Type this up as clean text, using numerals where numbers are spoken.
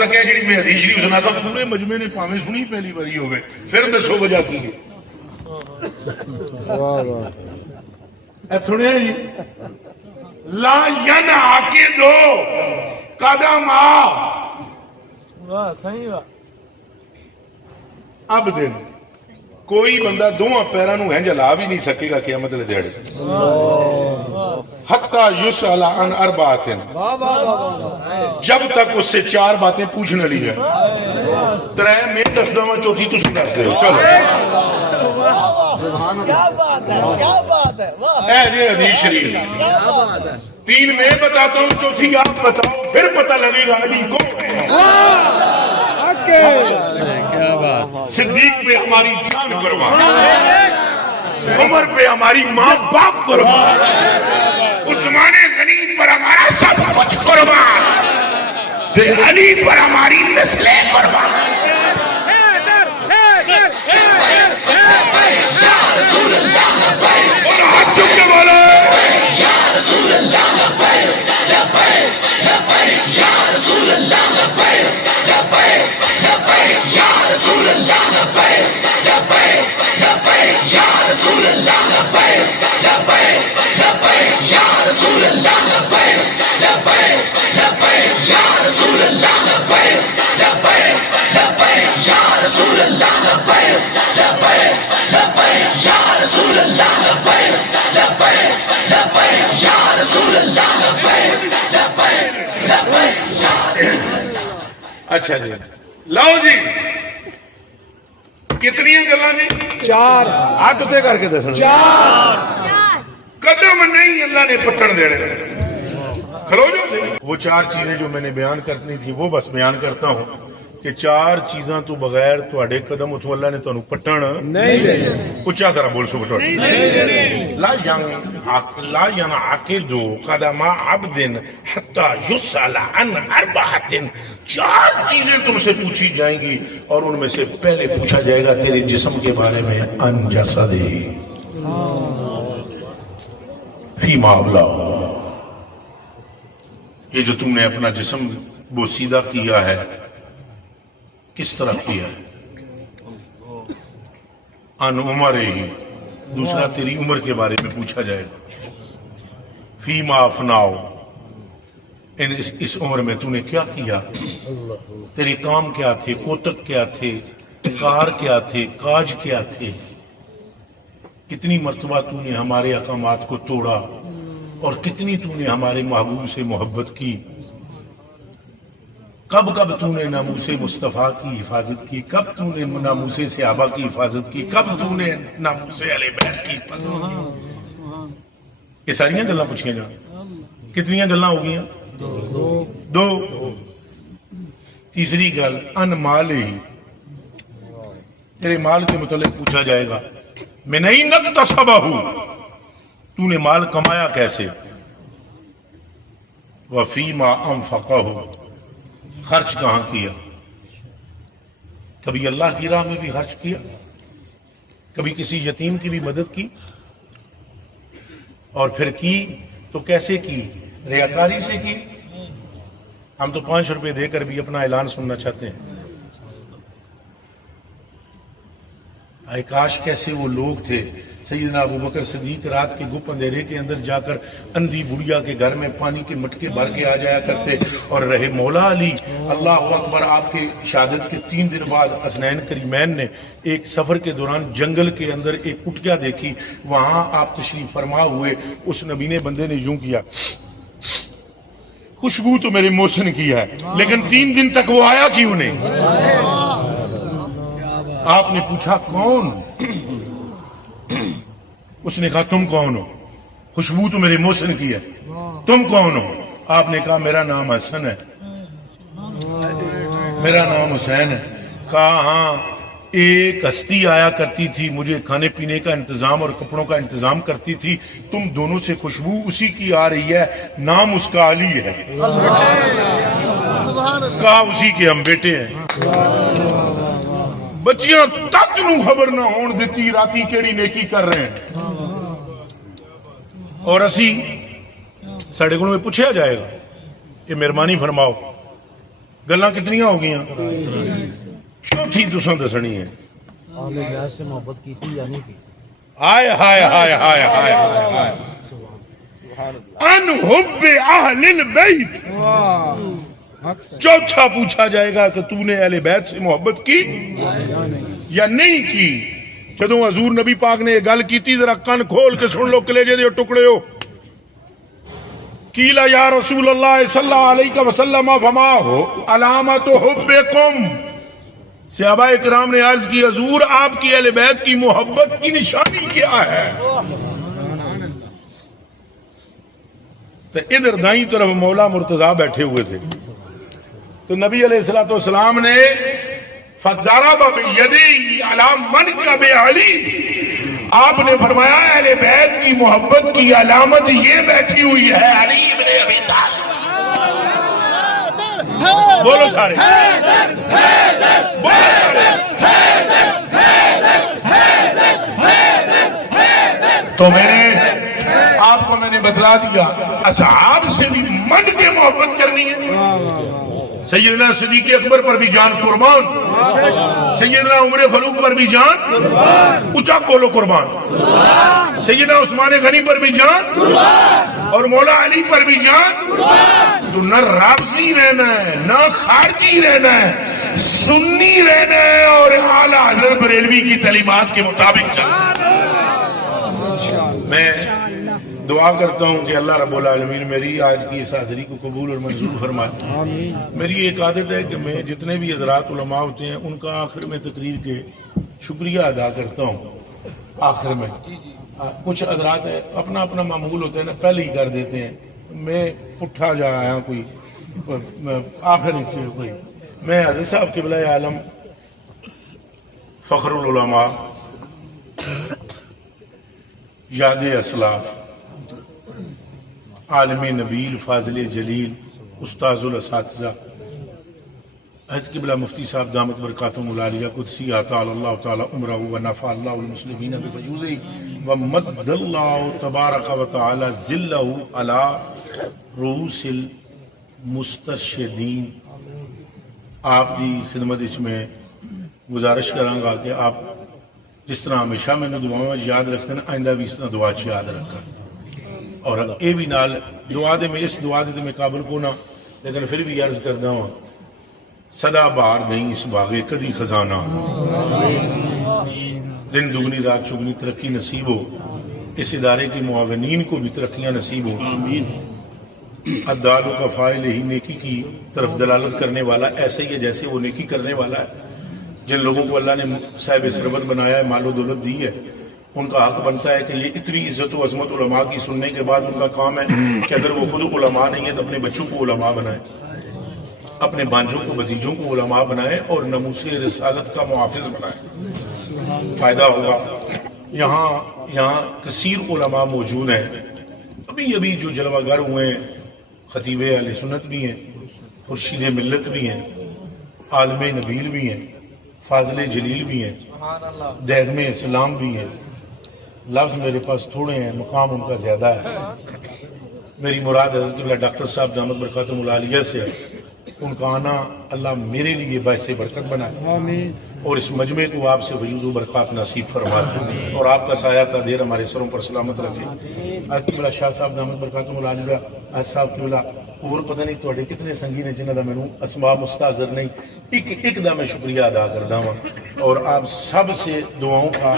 تک ہے جی میں حدیث شریف سناتا ہوں پورے مجمع نے پاویں سنی پہلی باری ہوگی پھر دسو وجہ کی ہے سنیا جی لا ینع کے دو قدم اب دن کوئی بندہ دونوں پیروں نو ہنج لا بھی نہیں سکے گا قیامت والے دیہڑے حتی یسأل عن اربعۃ جب تک اس سے 4 باتیں پوچھنے لی ہے 3 میں دس دوں چوتھی تسی دس دے چلو اے جی حدیث شریف 3 میں بتاتا ہوں چوتھی آپ بتاؤ پھر پتہ لگے گا علی کون ہے صدیق پہ ہماری جان قربان عمر پہ ہماری ماں باپ قربان عثمان غنی پر ہمارا سب کچھ قربان علی پر ہماری نسلیں قربان اور ہاتھ چک کے بولو یا رسول اللہ لبیک لبیک لبیک یا رسول اللہ لبیک لبیک لبیک یا رسول اللہ لبیک لبیک لبیک یا رسول اللہ لبیک لبیک لبیک یا رسول اللہ لبیک لبیک لبیک یا رسول اللہ لبیک لبیک لبیک یا رسول اللہ لبیک لبیک لبیک یا رسول اللہ لبیک لبیک لبیک یا رسول اللہ لبیک لبیک لبیک یا اچھا جی لاؤ جی کتنی گلاں جی 4 ہاتھ تے کر کے دسنا 4 قدم نہیں اللہ نے پٹن دینے کھلو جو وہ 4 چیزیں جو میں نے بیان کرنی تھی وہ بس بیان کرتا ہوں کہ 4 چیزاں تو بغیر تواڈے قدم اتوں اللہ نے تانوں پٹن نہیں دینے اچھا ذرا بول سو بٹو لا ينعقد قدم عبد حتى يسأل عن 4 4 چیزیں تم سے پوچھی جائیں گی اور ان میں سے پہلے پوچھا جائے گا تیرے جسم کے بارے میں ان جسدہ فیما ابلا یہ جو تم نے اپنا جسم بوسیدہ کیا ہے کس طرح کیا ہے ان عمر ہی دوسرا تیری عمر کے بارے میں پوچھا جائے گا فیما افناؤ اس عمر میں تو نے کیا کیا تیرے کام کیا تھے کوتک کیا تھے کار کیا تھے کاج کیا تھے کتنی مرتبہ تو نے ہمارے احکامات کو توڑا اور کتنی تو نے ہمارے محبوب سے محبت کی کب کب تو نے ناموس مصطفیٰ کی حفاظت کی کب تو نے ناموس صحابہ کی حفاظت کی کب تو نے ناموس اہل بیت کی حفاظت کی یہ ساریاں گلاں پوچھیں جا کتنی گلاں ہو گئیں 2 تیسری گل ان مال ہی تیرے مال کے متعلق پوچھا جائے گا میں نہیں نکتسبہ تو نے مال کمایا کیسے وفیما انفقہ خرچ کہاں کیا کبھی اللہ کی راہ میں بھی خرچ کیا کبھی کسی یتیم کی بھی مدد کی اور پھر کی تو کیسے کی ریاکاری سے کی ہم تو 5 روپے دے کر بھی اپنا اعلان سننا چاہتے ہیں اے کاش کیسے وہ لوگ تھے سیدنا ابوبکر صدیق رات کے گپ اندھیرے کے اندر جا کر اندھی بڑھیا کے گھر میں پانی کے مٹکے بھر کے آ جایا کرتے اور رہے مولا علی اللہ اکبر آپ کے شہادت کے 3 دن بعد حسنین کریمین نے ایک سفر کے دوران جنگل کے اندر ایک کٹیا دیکھی وہاں آپ تشریف فرما ہوئے اس نبینے بندے نے یوں کیا خوشبو تو میرے محسن کی ہے لیکن 3 دن تک وہ آیا کیوں نہیں آپ نے پوچھا کون اس نے کہا تم کون ہو خوشبو تو میرے محسن کی ہے تم کون ہو آپ نے کہا میرا نام حسن ہے میرا نام حسین ہے کہا ہاں ایک ہستی آیا کرتی تھی مجھے کھانے پینے کا انتظام اور کپڑوں کا انتظام کرتی تھی تم دونوں سے خوشبو اسی کی آ رہی ہے نام اس کا علی ہے کہا اسی کے ہم بیٹے ہیں بچیاں تک نو خبر نہ ہون دیتی راتی کیڑی نیکی کر رہے ہیں اور اسی ساڑھے کو پوچھا جائے گا کہ مہربانی فرماؤ گلاں کتنی ہو گئی؟ چوتھی تساں دسنی ہے اہل بیت سے محبت کی تھی یا نہیں کی؟ ہائے ہائے ہائے ہائے ہائے ہائے ان حب اہل البیت. چوتھا پوچھا جائے گا کہ تو نے اہل بیت سے محبت کی یا نہیں کی. جدوں حضور نبی پاک نے یہ گل کی ذرا کن کھول کے سن لو کلیجے دے ٹکڑے ہو. قیل یا رسول اللہ صلی اللہ علیہ وسلم فما ہو علامت حبکم. صحابہ کرام نے عرض کی حضور آپ کی اہل بیت کی محبت کی نشانی کیا ہے؟ تو ادھر دائیں طرف مولا مرتضیٰ بیٹھے ہوئے تھے تو نبی علیہ الصلوۃ والسلام نے فضرب بیدی علی منکب علی، آپ نے فرمایا اہل بیت کی محبت کی علامت یہ بیٹھی ہوئی ہے علی ابن ابی طالب. بولو سارے تو آپ کو میں نے بتلا دیا اصحاب سے بھی من کے محبت کرنی ہے. سیدنا صدیق اکبر پر بھی جان قربان، سیدنا عمر فاروق پر بھی جان اونچا بولو قربان، سیدنا عثمان غنی پر بھی جان اور مولا علی پر بھی جان. تو نہ رافضی رہنا ہے نہ خارجی رہنا ہے، سنی رہنا ہے اور اعلیٰ حضرت بریلوی کی تعلیمات کے مطابق چلنا. میں دعا کرتا ہوں کہ اللہ رب العالمین میری آج کی اس حاضری کو قبول اور منظور فرمائے. میری ایک عادت ہے کہ میں جتنے بھی حضرات علماء ہوتے ہیں ان کا آخر میں تقریر کے شکریہ ادا کرتا ہوں. آخر میں کچھ حضرات اپنا اپنا معمول ہوتا ہے نا پہلے ہی کر دیتے ہیں، میں پٹھا جا آیا کوئی آخر کوئی. میں حضرت صاحب قبلہ عالم فخر العلماء یاد اسلاف عالم نبیل فاضل جلیل استاذ الاساتذہ حضرت قبلہ مفتی صاحب دامت برکاتہم العالیہ قدسی تعالی اللہ تعالی عمرہ و نفع اللہ المسلمین بفیوضہ و مد اللہ تبارک و تعالی ذلہ علی رؤوس المسترشدین. آپ دی خدمت اس میں گزارش کراں گا کہ آپ جس طرح ہمیشہ میں نے دعاؤں یاد رکھتے ہیں آئندہ بھی اس طرح دعا یاد رکھا اور اے بھی نال دعا دے میں اس دعا دے میں قابل کو نہ لیکن پھر بھی عرض کردا ہوں صدا بہار نہیں اس باغے کدی خزانہ، دن دگنی رات چگنی ترقی نصیب ہو، اس ادارے کے معاونین کو بھی ترقیاں نصیب ہو. عدالوں کا فاعل ہی نیکی کی طرف دلالت کرنے والا ایسے ہی ہے جیسے وہ نیکی کرنے والا ہے. جن لوگوں کو اللہ نے صاحب ثروت بنایا ہے، مال و دولت دی ہے، ان کا حق بنتا ہے کہ یہ اتنی عزت و عظمت علماء کی سننے کے بعد ان کا کام ہے کہ اگر وہ خود علماء نہیں ہے تو اپنے بچوں کو علماء بنائے، اپنے بانجوں کو بھتیجوں کو علماء بنائے اور ناموس رسالت کا محافظ بنائے. فائدہ ہوگا. یہاں کثیر علماء موجود ہیں. ابھی جو جلوہ گر ہوئے ہیں خطیب اہل سنت بھی ہیں، خورشید ملت بھی ہیں، عالم نبیل بھی ہیں، فاضل جلیل بھی ہیں، دیغم اسلام بھی ہیں. لفظ میرے پاس تھوڑے ہیں، مقام ان کا زیادہ ہے. میری مراد حضرت قبلہ ڈاکٹر صاحب دامت برکاتہم العالیہ سے ان کا آنا اللہ میرے لیے باعث برکت بنائے اور اس مجمع کو آپ سے فیوض و برکات نصیب فرمائے اور آپ کا سایہ تا دیر ہمارے سروں پر سلامت رکھے. حضرت قبلہ شاہ صاحب دامت برکاتہم العالیہ حضرت صاحب قبلہ اور پتہ نہیں توڑے کتنے سنگین ہیں جنہاں دا میں اسماء مستحضر نہیں، ایک دا میں شکریہ ادا کردا ہوں اور آپ سب سے دعاؤں کا